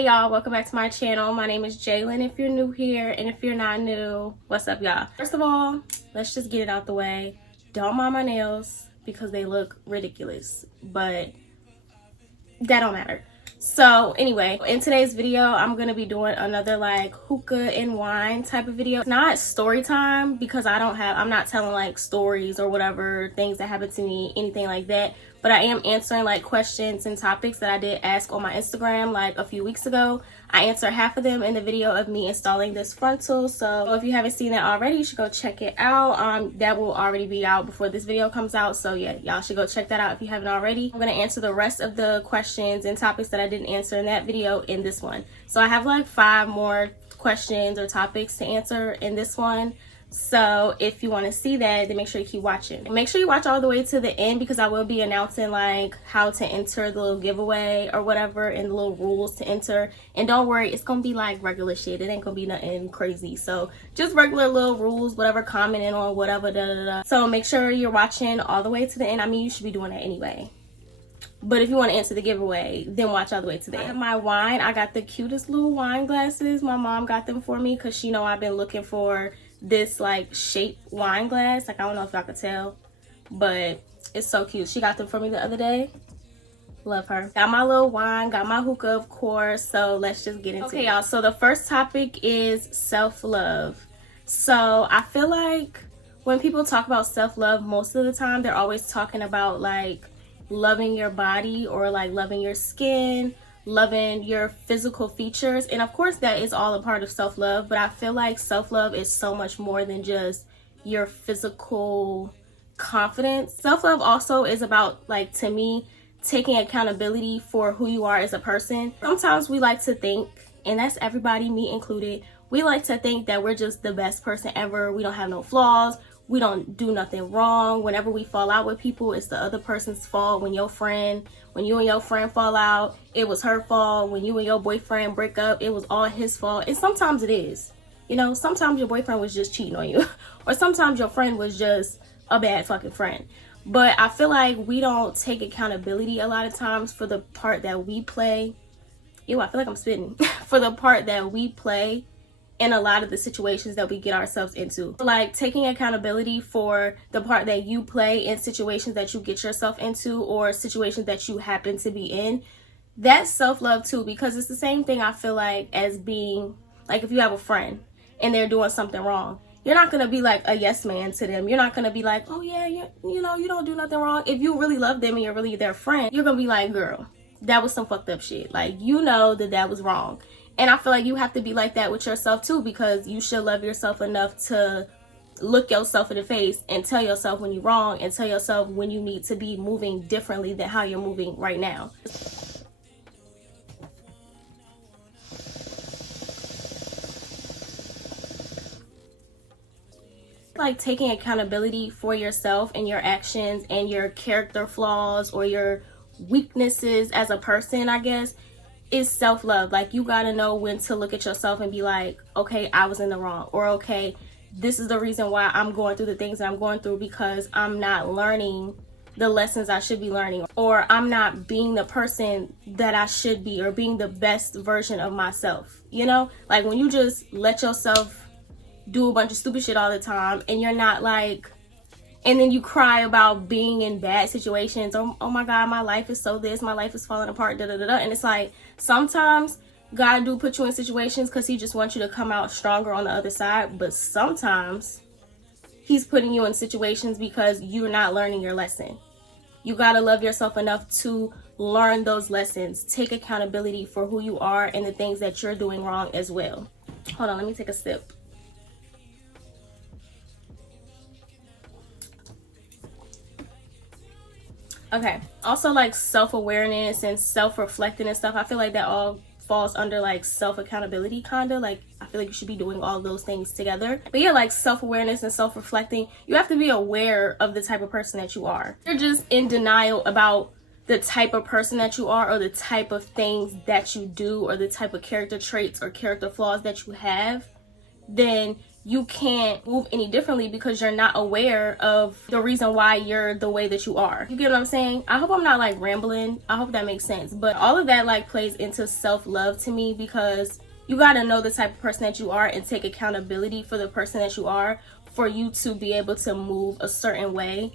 Hey y'all, welcome back to my channel. My name is Jalin if you're new here, and if you're not new, what's up y'all? First of all, let's just get it out the way. Don't mind my nails because they look ridiculous, but that don't matter. So anyway, in today's video, I'm gonna be doing another like hookah and wine type of video. It's not story time because I'm not telling like stories or whatever, things that happened to me, anything like that. But I am answering like questions and topics that I did ask on my Instagram like a few weeks ago. I answered half of them in the video of me installing this frontal. So if you haven't seen that already, you should go check it out. That will already be out before this video comes out. So yeah, y'all should go check that out if you haven't already. I'm gonna answer the rest of the questions and topics that I didn't answer in that video in this one. So I have like 5 more questions or topics to answer in this one. So if you want to see that, then make sure you keep watching. Make sure you watch all the way to the end because I will be announcing like how to enter the little giveaway or whatever and the little rules to enter. And don't worry, it's gonna be like regular shit. It ain't gonna be nothing crazy. So just regular little rules, whatever, commenting on whatever, So make sure you're watching all the way to the end. I mean, you should be doing that anyway. But if you want to enter the giveaway, then watch all the way to the end. I have my wine. I got the cutest little wine glasses. My mom got them for me because she know I've been looking for this like shaped wine glass. Like, I don't know if y'all could tell, but it's so cute. She got them for me the other day. Love her. Got my little wine, got my hookah, of course. So let's just get into it. Okay, y'all. So the first topic is self-love. So I feel like when people talk about self-love, most of the time they're always talking about like loving your body or like loving your skin, loving your physical features. And of course that is all a part of self-love, but I feel like self-love is so much more than just your physical confidence. Self-love also is about, like, to me, taking accountability for who you are as a person. Sometimes we like to think, and that's everybody, me included, we like to think that we're just the best person ever. We don't have no flaws. We don't do nothing wrong. Whenever we fall out with people, it's the other person's fault. When you and your friend fall out, it was her fault. When you and your boyfriend break up, it was all his fault. And sometimes it is. You know, sometimes your boyfriend was just cheating on you. Or sometimes your friend was just a bad fucking friend. But I feel like we don't take accountability a lot of times for the part that we play. Ew, I feel like I'm spitting. For the part that we play in a lot of the situations that we get ourselves into. Like taking accountability for the part that you play in situations that you get yourself into or situations that you happen to be in. That's self-love too, because it's the same thing I feel like as being, like, if you have a friend and they're doing something wrong, you're not gonna be like a yes man to them. You're not gonna be like, oh yeah, you know, you don't do nothing wrong. If you really love them and you're really their friend, you're gonna be like, girl, that was some fucked up shit. Like, you know that was wrong. And I feel like you have to be like that with yourself too, because you should love yourself enough to look yourself in the face and tell yourself when you're wrong and tell yourself when you need to be moving differently than how you're moving right now. Like taking accountability for yourself and your actions and your character flaws or your weaknesses as a person, I guess, is self-love. Like, you gotta know when to look at yourself and be like, okay, I was in the wrong, or okay, this is the reason why I'm going through the things that I'm going through, because I'm not learning the lessons I should be learning, or I'm not being the person that I should be, or being the best version of myself. You know, like when you just let yourself do a bunch of stupid shit all the time and you're not like, and then you cry about being in bad situations. Oh my God, my life is so this, my life is falling apart, And it's like, sometimes God do put you in situations because he just wants you to come out stronger on the other side. But sometimes he's putting you in situations because you're not learning your lesson. You gotta love yourself enough to learn those lessons. Take accountability for who you are and the things that you're doing wrong as well. Hold on, let me take a sip. Okay, also like self-awareness and self-reflecting and stuff, I feel like that all falls under like self-accountability, kinda. Like, I feel like you should be doing all those things together. But yeah, like self-awareness and self-reflecting, you have to be aware of the type of person that you are. You're just in denial about the type of person that you are, or the type of things that you do, or the type of character traits or character flaws that you have, then you can't move any differently because you're not aware of the reason why you're the way that you are. You get what I'm saying? I hope I'm not like rambling. I hope that makes sense. But all of that like plays into self-love to me, because you got to know the type of person that you are and take accountability for the person that you are for you to be able to move a certain way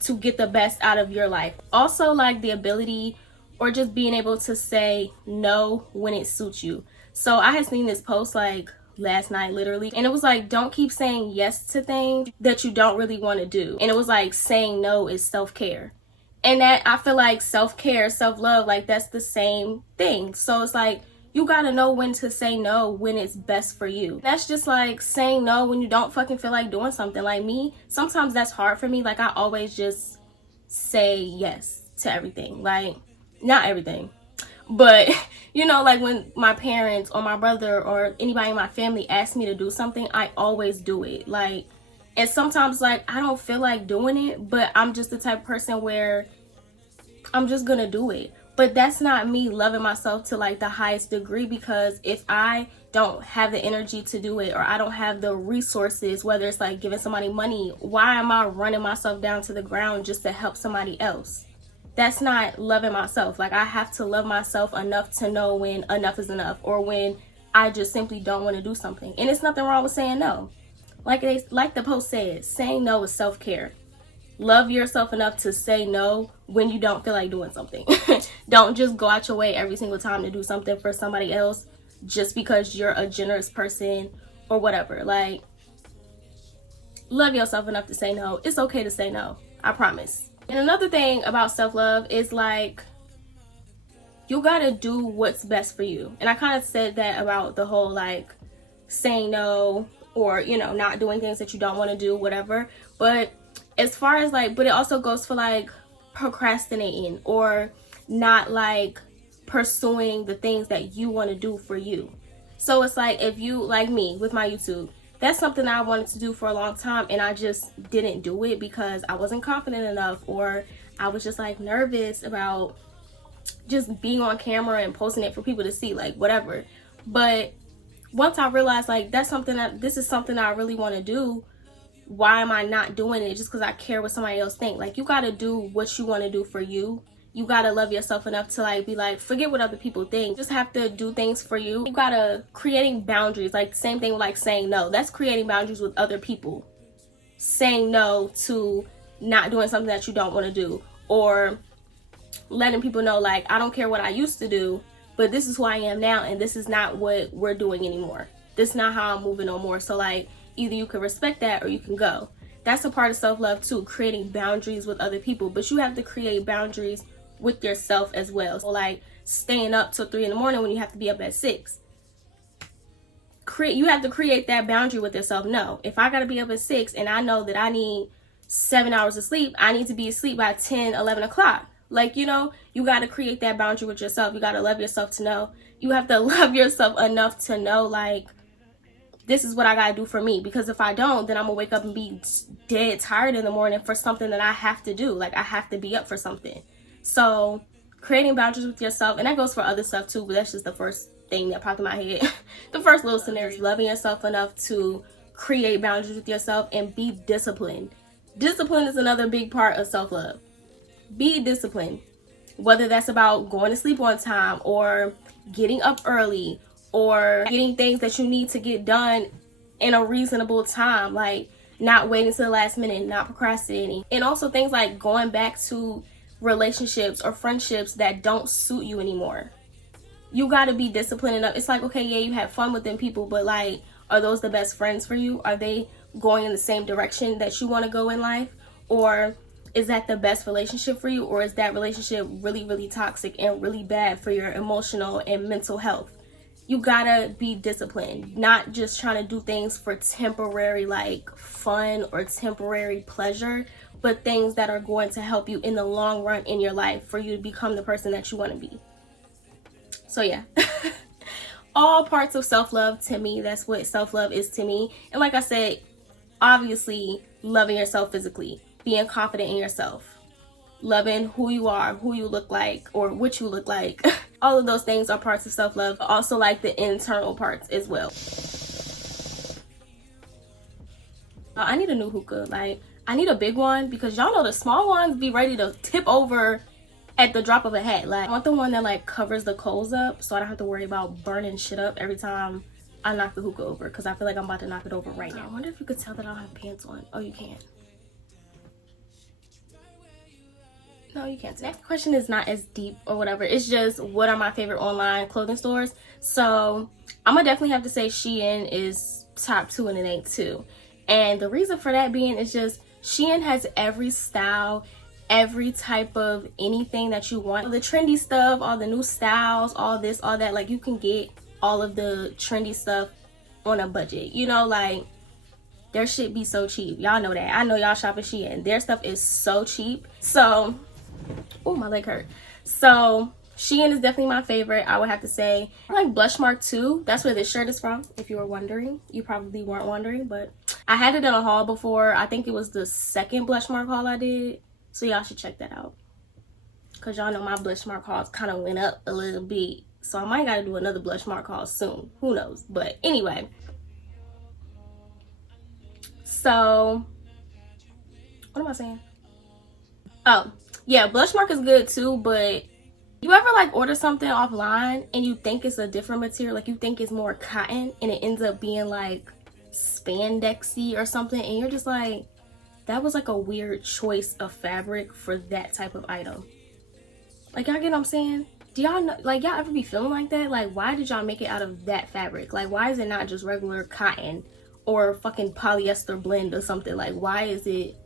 to get the best out of your life. Also, like the ability or just being able to say no when it suits you. So I had seen this post like last night literally, and it was like, don't keep saying yes to things that you don't really want to do. And it was like, saying no is self-care. And that, I feel like self-care, self-love, like that's the same thing. So it's like, you gotta know when to say no when it's best for you. That's just like saying no when you don't fucking feel like doing something. Like me, sometimes that's hard for me. Like I always just say yes to everything. Like, not everything, but you know, like when my parents or my brother or anybody in my family asks me to do something, I always do it. Like, and sometimes like I don't feel like doing it, but I'm just the type of person where I'm just gonna do it. But that's not me loving myself to like the highest degree, because if I don't have the energy to do it, or I don't have the resources, whether it's like giving somebody money, why am I running myself down to the ground just to help somebody else? That's not loving myself. Like, I have to love myself enough to know when enough is enough, or when I just simply don't want to do something. And it's nothing wrong with saying no. Like the post said, saying no is self-care. Love yourself enough to say no when you don't feel like doing something. Don't just go out your way every single time to do something for somebody else just because you're a generous person or whatever. Like, love yourself enough to say no. It's okay to say no. I promise. And another thing about self-love is like, you gotta do what's best for you. And I kind of said that about the whole like saying no, or, you know, not doing things that you don't want to do, whatever. But as far as like, but it also goes for like procrastinating or not like pursuing the things that you want to do for you. So it's like, if you, like me with my YouTube, that's something I wanted to do for a long time, and I just didn't do it because I wasn't confident enough, or I was just like nervous about just being on camera and posting it for people to see, like whatever. But once I realized like that's something that, this is something that I really want to do, why am I not doing it just because I care what somebody else think? Like, you gotta do what you want to do for you. You gotta love yourself enough to like be like, forget what other people think. Just have to do things for you. You gotta creating boundaries. Like, same thing with like saying no. That's creating boundaries with other people. Saying no to not doing something that you don't want to do, or letting people know like, I don't care what I used to do, but this is who I am now, and this is not what we're doing anymore. This is not how I'm moving no more. So like, either you can respect that or you can go. That's a part of self-love too, creating boundaries with other people. But you have to create boundaries with yourself as well. So like staying up till 3 in the morning when you have to be up at 6. You have to create that boundary with yourself. No, if I gotta be up at 6 and I know that I need 7 hours of sleep, I need to be asleep by 10, 11 o'clock. Like, you know, you got to create that boundary with yourself. You got to love yourself to know. You have to love yourself enough to know, like, this is what I got to do for me. Because if I don't, then I'm going to wake up and be dead tired in the morning for something that I have to do. Like, I have to be up for something. So creating boundaries with yourself, and that goes for other stuff too, but that's just the first thing that popped in my head. The first little scenario is loving yourself enough to create boundaries with yourself and be disciplined. Discipline is another big part of self-love. Be disciplined, whether that's about going to sleep on time, or getting up early, or getting things that you need to get done in a reasonable time, like not waiting to the last minute, not procrastinating. And also things like going back to relationships or friendships that don't suit you anymore. You got to be disciplined enough. It's like, okay, yeah, you have fun with them people, but like, are those the best friends for you? Are they going in the same direction that you want to go in life? Or is that the best relationship for you? Or is that relationship really, really toxic and really bad for your emotional and mental health? You gotta be disciplined, not just trying to do things for temporary like fun or temporary pleasure, but things that are going to help you in the long run in your life for you to become the person that you want to be. So yeah, all parts of self-love to me, that's what self-love is to me. And like I said, obviously loving yourself physically, being confident in yourself, loving who you are, who you look like, or what you look like. All of those things are parts of self-love, but also like the internal parts as well. I need a new hookah. Like, I need a big one because y'all know the small ones be ready to tip over at the drop of a hat. Like, I want the one that like covers the coals up so I don't have to worry about burning shit up every time I knock the hookah over, because I feel like I'm about to knock it over right now. I wonder if you could tell that I don't have pants on. Oh, you can. No, you can't. Next question is not as deep or whatever. It's just, what are my favorite online clothing stores? So I'm gonna definitely have to say Shein is top 2, and it ain't 2. And the reason for that being is just Shein has every style, every type of anything that you want. The trendy stuff, all the new styles, all this, all that. Like, you can get all of the trendy stuff on a budget. You know, like, their shit be so cheap. Y'all know that. I know y'all shop at Shein. Their stuff is so cheap. So, oh, my leg hurt. So Shein is definitely my favorite, I would have to say. I like Blushmark too. That's where this shirt is from, if you were wondering. You probably weren't wondering, but I had it in a haul before. I think it was the second Blushmark haul I did. So y'all should check that out, because y'all know my Blushmark hauls kind of went up a little bit. So I might got to do another Blushmark haul soon. Who knows? But anyway. So, what am I saying? Oh, yeah, Blushmark is good too, but you ever like order something offline and you think it's a different material, like you think it's more cotton and it ends up being like spandexy or something, and you're just like, that was like a weird choice of fabric for that type of item. Like, y'all get what I'm saying? Do y'all know, like, y'all ever be feeling like that? Like, why did y'all make it out of that fabric? Like, why is it not just regular cotton or fucking polyester blend or something? Like, why is it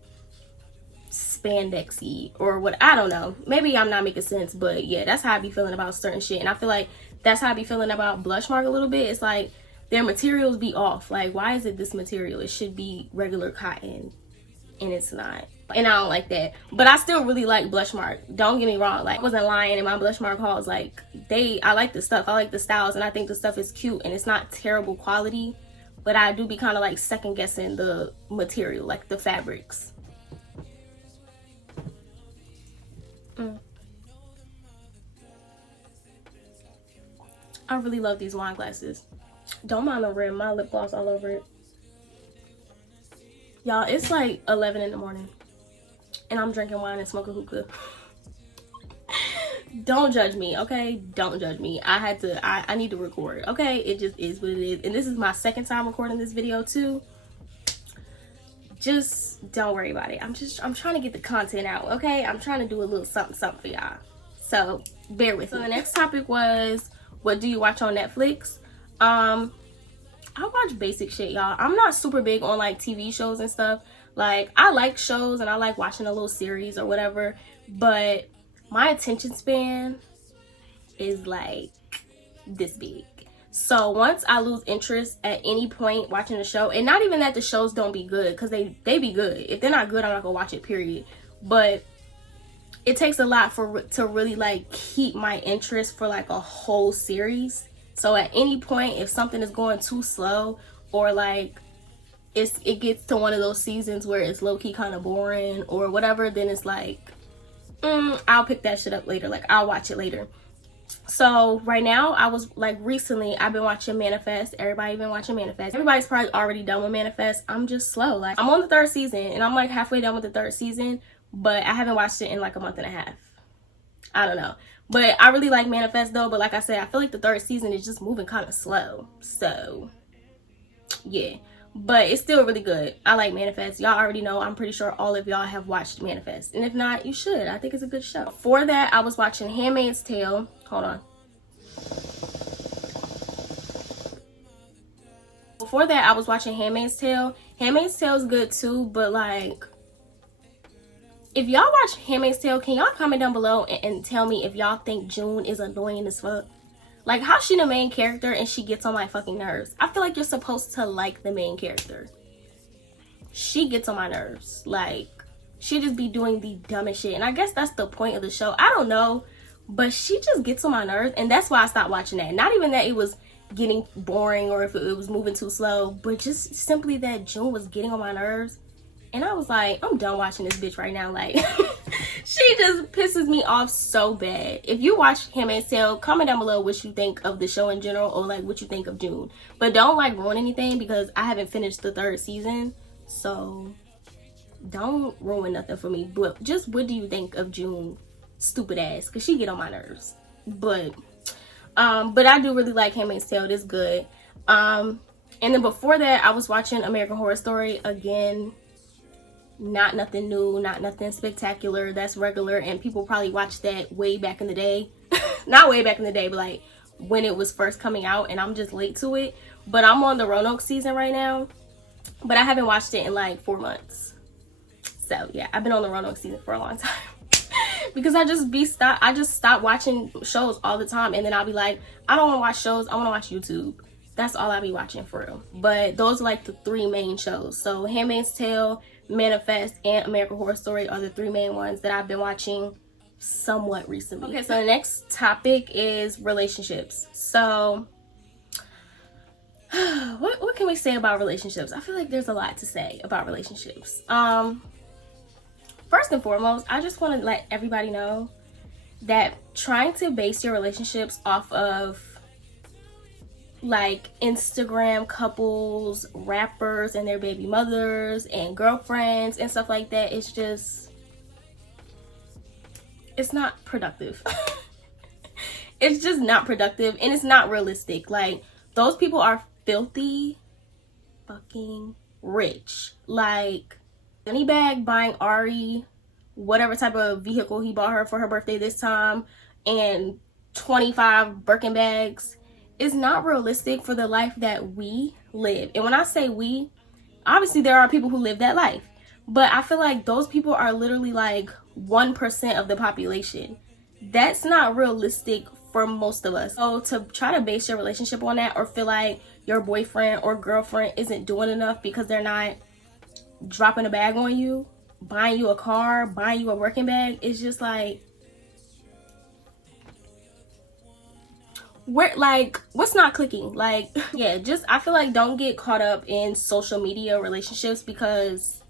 spandexy or what? I don't know. Maybe I'm not making sense, but yeah, that's how I be feeling about certain shit. And I feel like that's how I be feeling about Blushmark a little bit. It's like their materials be off. Like, why is it this material? It should be regular cotton, and it's not. And I don't like that. But I still really like Blushmark. Don't get me wrong. Like, I wasn't lying in my Blushmark hauls. Like, I like the stuff. I like the styles, and I think the stuff is cute, and it's not terrible quality. But I do be kind of like second guessing the material, like the fabrics. I really love these wine glasses. Don't mind the rim. My lip gloss all over it. Y'all, it's like 11 in the morning. And I'm drinking wine and smoking hookah. Don't judge me, okay? Don't judge me. I need to record, okay? It just is what it is. And this is my second time recording this video too. Just don't worry about it. I'm trying to get the content out, okay? I'm trying to do a little something for y'all. So bear with me. So the next topic was, what do you watch on Netflix? I watch basic shit, y'all. I'm not super big on like TV shows and stuff. Like, I like shows and I like watching a little series or whatever, but my attention span is like this big. So once I lose interest at any point watching the show, and not even that the shows don't be good, because they be good. If they're not good, I'm not gonna watch it, period. But it takes a lot to really like keep my interest for like a whole series. So at any point, if something is going too slow, or like it gets to one of those seasons where it's low-key kind of boring or whatever, then it's like, I'll pick that shit up later. Like, I'll watch it later. So right now, recently I've been watching Manifest. Everybody been watching Manifest. Everybody's probably already done with Manifest. I'm just slow. Like, I'm on the 3rd season and I'm like halfway done with the 3rd season, but I haven't watched it in like a month and a half. I don't know. But I really like Manifest though. But like I said, I feel like the 3rd season is just moving kind of slow. So yeah, but it's still really good. I like Manifest. Y'all already know. I'm pretty sure all of y'all have watched Manifest, and if not, you should. I think it's a good show. Before that, I was watching Handmaid's Tale. Hold on. Before that, I was watching Handmaid's Tale. Handmaid's Tale is good too, but like, if y'all watch Handmaid's Tale, can y'all comment down below and tell me if y'all think June is annoying as fuck? Like, how's she the main character and she gets on my fucking nerves? I feel like you're supposed to like the main character. She gets on my nerves. Like, she just be doing the dumbest shit. And I guess that's the point of the show. I don't know. But she just gets on my nerves. And that's why I stopped watching that. Not even that it was getting boring or if it was moving too slow. But just simply that June was getting on my nerves. And I was like, I'm done watching this bitch right now. Like, she just pisses me off so bad. If you watch Handmaid's Tale, comment down below what you think of the show in general, or like what you think of June. But don't like ruin anything, because I haven't finished the 3rd season. So don't ruin nothing for me. But just what do you think of June stupid ass? Because she get on my nerves. But I do really like Handmaid's Tale. It is good. And then before that, I was watching American Horror Story again. Not nothing new, not nothing spectacular. That's regular, and people probably watched that way back in the day. Not way back in the day, but like when it was first coming out, and I'm just late to it. But I'm on the Roanoke season right now, but I haven't watched it in like 4 months. So yeah, I've been on the Roanoke season for a long time. Because I just stop watching shows all the time, and then I'll be like, I don't want to watch shows, I want to watch YouTube. That's all I be watching for real. But those are like the 3 main shows. So Handmaid's Tale, Manifest, and American Horror Story are the 3 main ones that I've been watching somewhat recently. Okay, so the next topic is relationships. So what can we say about relationships? I feel like there's a lot to say about relationships. First and foremost, I just want to let everybody know that trying to base your relationships off of like Instagram couples, rappers and their baby mothers and girlfriends and stuff like that, it's just, it's not productive. It's just not productive, and it's not realistic. Like, those people are filthy fucking rich. Like, Moneybag buying Ari whatever type of vehicle he bought her for her birthday this time, and 25 Birkin bags, is not realistic for the life that we live. And when I say we, obviously there are people who live that life, but I feel like those people are literally like 1% of the population. That's not realistic for most of us. So to try to base your relationship on that, or feel like your boyfriend or girlfriend isn't doing enough because they're not dropping a bag on you, buying you a car, buying you a working bag, it's just like, what's not clicking? Like, yeah, just, I feel like don't get caught up in social media relationships, because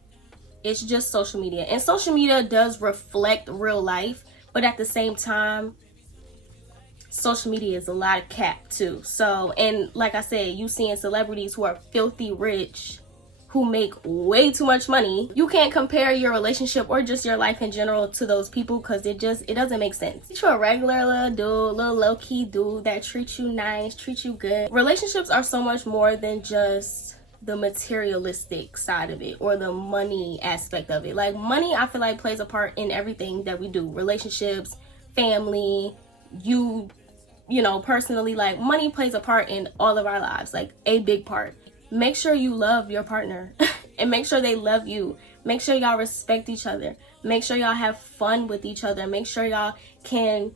it's just social media, and social media does reflect real life, but at the same time, social media is a lot of cap too. So, and like I said, you seeing celebrities who are filthy rich, who make way too much money. You can't compare your relationship or just your life in general to those people, because it doesn't make sense. You're a regular little dude, little low-key dude that treats you nice, treats you good. Relationships are so much more than just the materialistic side of it or the money aspect of it. Like, money, I feel like, plays a part in everything that we do. Relationships, family, you know, personally, like, money plays a part in all of our lives, like a big part. Make sure you love your partner and make sure they love you. Make sure y'all respect each other. Make sure y'all have fun with each other. Make sure y'all can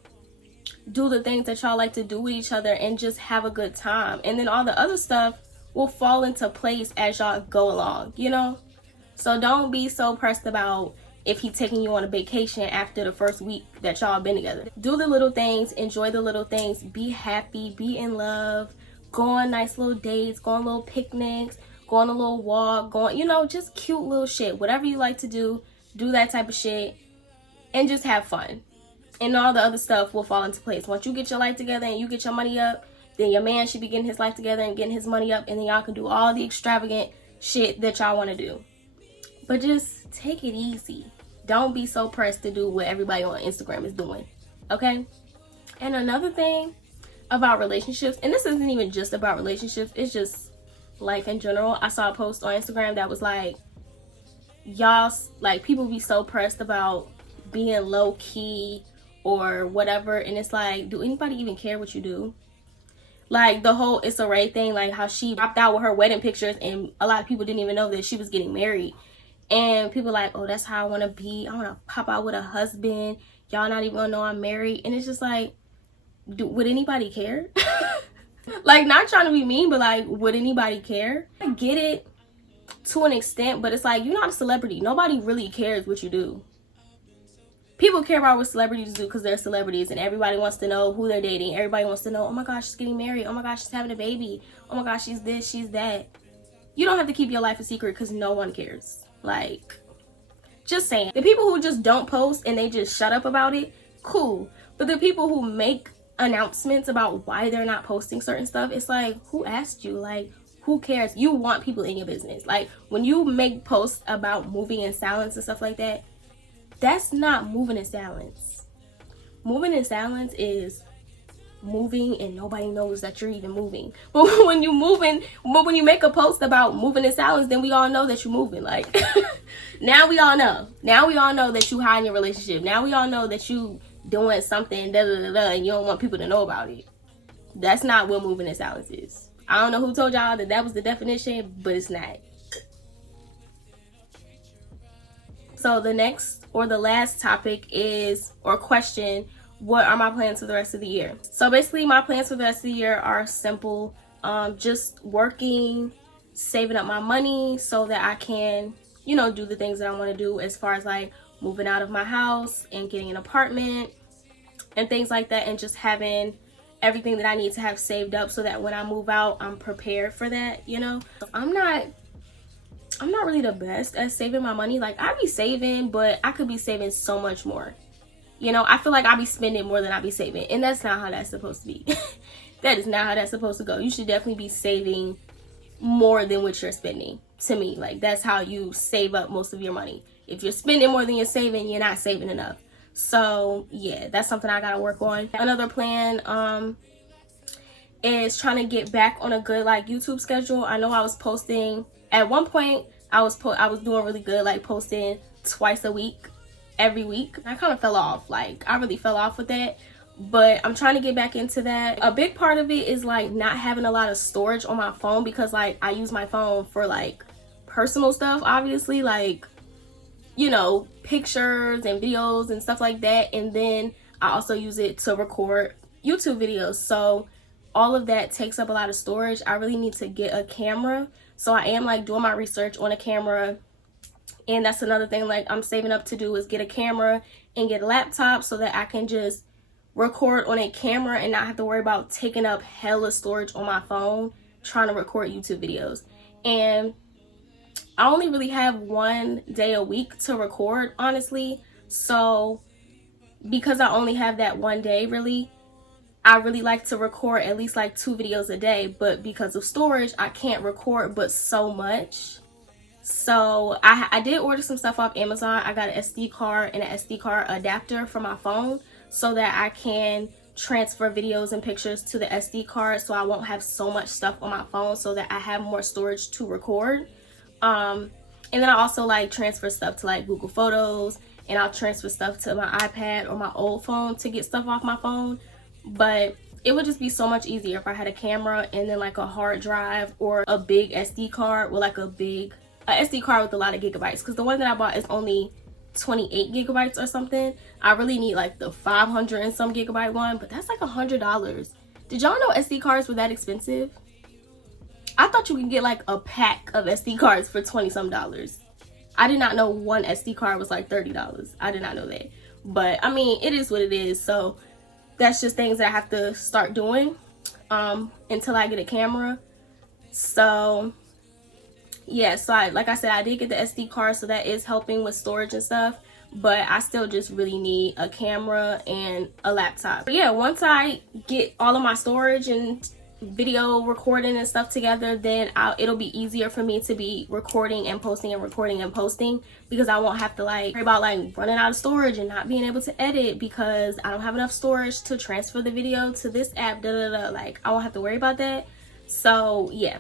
do the things that y'all like to do with each other and just have a good time. And then all the other stuff will fall into place as y'all go along, you know? So don't be so pressed about if he's taking you on a vacation after the first week that y'all been together. Do the little things, enjoy the little things, be happy, be in love. Go on nice little dates, go on little picnics, go on a little walk, go on, you know, just cute little shit. Whatever you like to do that type of shit, and just have fun. And all the other stuff will fall into place. Once you get your life together and you get your money up, then your man should be getting his life together and getting his money up, and then y'all can do all the extravagant shit that y'all want to do. But just take it easy. Don't be so pressed to do what everybody on Instagram is doing, okay? And another thing about relationships, and this isn't even just about relationships, it's just life in general. I saw a post on Instagram that was like, y'all, like, people be so pressed about being low-key or whatever, and it's like, do anybody even care what you do? Like, the whole ISSA thing, like how she dropped out with her wedding pictures, and a lot of people didn't even know that she was getting married, and people like, oh, that's how I want to be, I want to pop out with a husband, y'all not even gonna know I'm married. And it's just like, would anybody care? Like, not trying to be mean, but like, would anybody care? I get it to an extent, but it's like, you're not a celebrity. Nobody really cares what you do. People care about what celebrities do because they're celebrities, and everybody wants to know who they're dating. Everybody wants to know, oh my gosh, she's getting married, oh my gosh, she's having a baby, oh my gosh, she's this, she's that. You don't have to keep your life a secret because no one cares. Like, just saying. The people who just don't post and they just shut up about it, cool. But the people who make announcements about why they're not posting certain stuff, it's like, who asked you? Like, who cares? You want people in your business. Like, when you make posts about moving in silence and stuff like that, that's not moving in silence. Moving in silence is moving and nobody knows that you're even moving. But when you make a post about moving in silence, then we all know that you're moving. Like, now we all know. Now we all know that you hide in your relationship. Now we all know that you doing something and you don't want people to know about it. That's not what moving in silence is. I don't know who told y'all that that was the definition, but it's not. So the next or the last topic is, or question, what are my plans for the rest of the year? So basically my plans for the rest of the year are simple. Just working, saving up my money so that I can, you know, do the things that I want to do, as far as like moving out of my house and getting an apartment and things like that, and just having everything that I need to have saved up so that when I move out, I'm prepared for that, you know? I'm not really the best at saving my money. Like, I be saving, but I could be saving so much more. You know, I feel like I be spending more than I be saving, and that's not how that's supposed to be. That is not how that's supposed to go. You should definitely be saving more than what you're spending, to me. Like, that's how you save up most of your money. If you're spending more than you're saving, you're not saving enough. So yeah, that's something I gotta work on. Another plan is trying to get back on a good like YouTube schedule. I know I was posting at one point. I was doing really good, like posting twice a week, every week. I kind of fell off. Like, I really fell off with that, but I'm trying to get back into that. A big part of it is like not having a lot of storage on my phone, because like I use my phone for like personal stuff, obviously, like, you know, pictures and videos and stuff like that, and then I also use it to record YouTube videos. So all of that takes up a lot of storage. I really need to get a camera, so I am like doing my research on a camera, and that's another thing like I'm saving up to do, is get a camera and get a laptop so that I can just record on a camera and not have to worry about taking up hella storage on my phone trying to record YouTube videos. And I only really have one day a week to record, honestly. So because I only have that one day, really, I really like to record at least like 2 videos a day. But because of storage, I can't record but so much. So I did order some stuff off Amazon. I got an SD card and an SD card adapter for my phone so that I can transfer videos and pictures to the SD card, so I won't have so much stuff on my phone, so that I have more storage to record. And then I also like transfer stuff to like Google Photos, and I'll transfer stuff to my iPad or my old phone to get stuff off my phone. But it would just be so much easier if I had a camera and then like a hard drive or a big SD card with like a SD card with a lot of gigabytes, because the one that I bought is only 28 gigabytes or something. I really need like the 500 and some gigabyte one, but that's like $100. Did y'all know SD cards were that expensive? I thought you could get like a pack of SD cards for 20 some dollars. I did not know one SD card was like $30. I did not know that. But I mean, it is what it is. So that's just things that I have to start doing until I get a camera. So yeah, so like I said, I did get the SD card, so that is helping with storage and stuff, but I still just really need a camera and a laptop. But yeah, once I get all of my storage and video recording and stuff together, then it'll be easier for me to be recording and posting and recording and posting, because I won't have to like worry about like running out of storage and not being able to edit because I don't have enough storage to transfer the video to this app, like I won't have to worry about that. So yeah,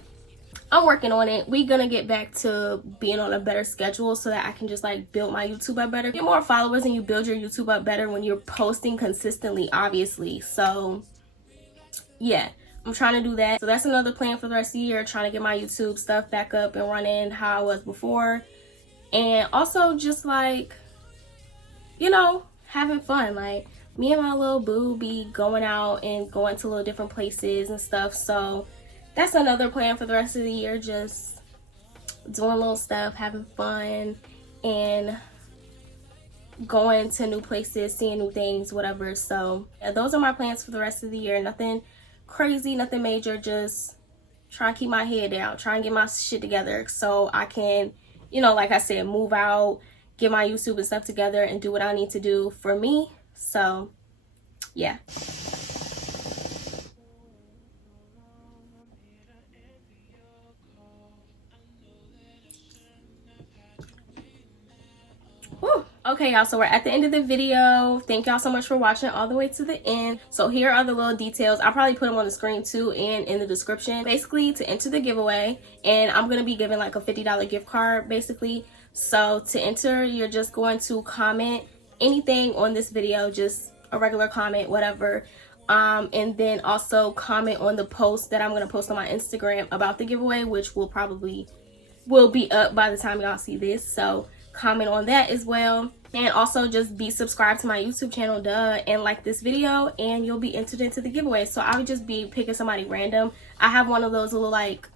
I'm working on it. We're gonna get back to being on a better schedule so that I can just like build my YouTube up better. Get more followers, and you build your YouTube up better when you're posting consistently, obviously. So yeah, I'm trying to do that. So that's another plan for the rest of the year, trying to get my YouTube stuff back up and running how I was before. And also just like, you know, having fun. Like, me and my little boo be going out and going to little different places and stuff. So that's another plan for the rest of the year, just doing little stuff, having fun, and going to new places, seeing new things, whatever. So yeah, those are my plans for the rest of the year. Nothing crazy, nothing major, just trying to keep my head down, trying to get my shit together so I can, you know, like I said, move out, get my YouTube and stuff together, and do what I need to do for me. So yeah. Okay, y'all, so we're at the end of the video. Thank y'all so much for watching all the way to the end. So here are the little details. I'll probably put them on the screen too and in the description. Basically, to enter the giveaway, and I'm going to be giving like a $50 gift card basically. So to enter, you're just going to comment anything on this video, just a regular comment, whatever. And then also comment on the post that I'm going to post on my Instagram about the giveaway, which will be up by the time y'all see this. So comment on that as well, and also just be subscribed to my YouTube channel, and like this video, and you'll be entered into the giveaway. So I would just be picking somebody random. I have one of those little like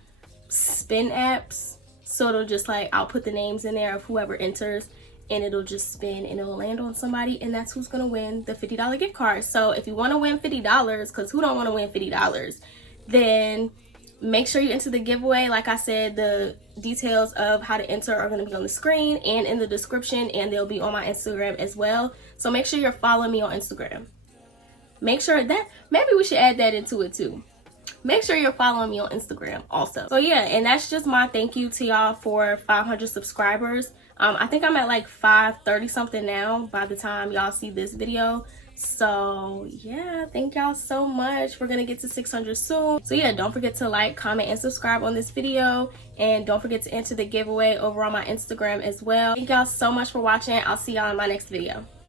spin apps, so it'll just like, I'll put the names in there of whoever enters, and it'll just spin and it'll land on somebody, and that's who's gonna win the $50 gift card. So if you want to win $50, because who don't want to win $50, then make sure you enter the giveaway. Like I said, the details of how to enter are going to be on the screen and in the description, and they'll be on my Instagram as well. So make sure you're following me on Instagram. Make sure that, maybe we should add that into it too. Make sure you're following me on Instagram also. So yeah, and that's just my thank you to y'all for 500 subscribers. I think I'm at like 530 something now by the time y'all see this video. So yeah, thank y'all so much. We're gonna get to 600 soon. So yeah, don't forget to like, comment, and subscribe on this video, and don't forget to enter the giveaway over on my Instagram as well. Thank y'all so much for watching. I'll see y'all in my next video.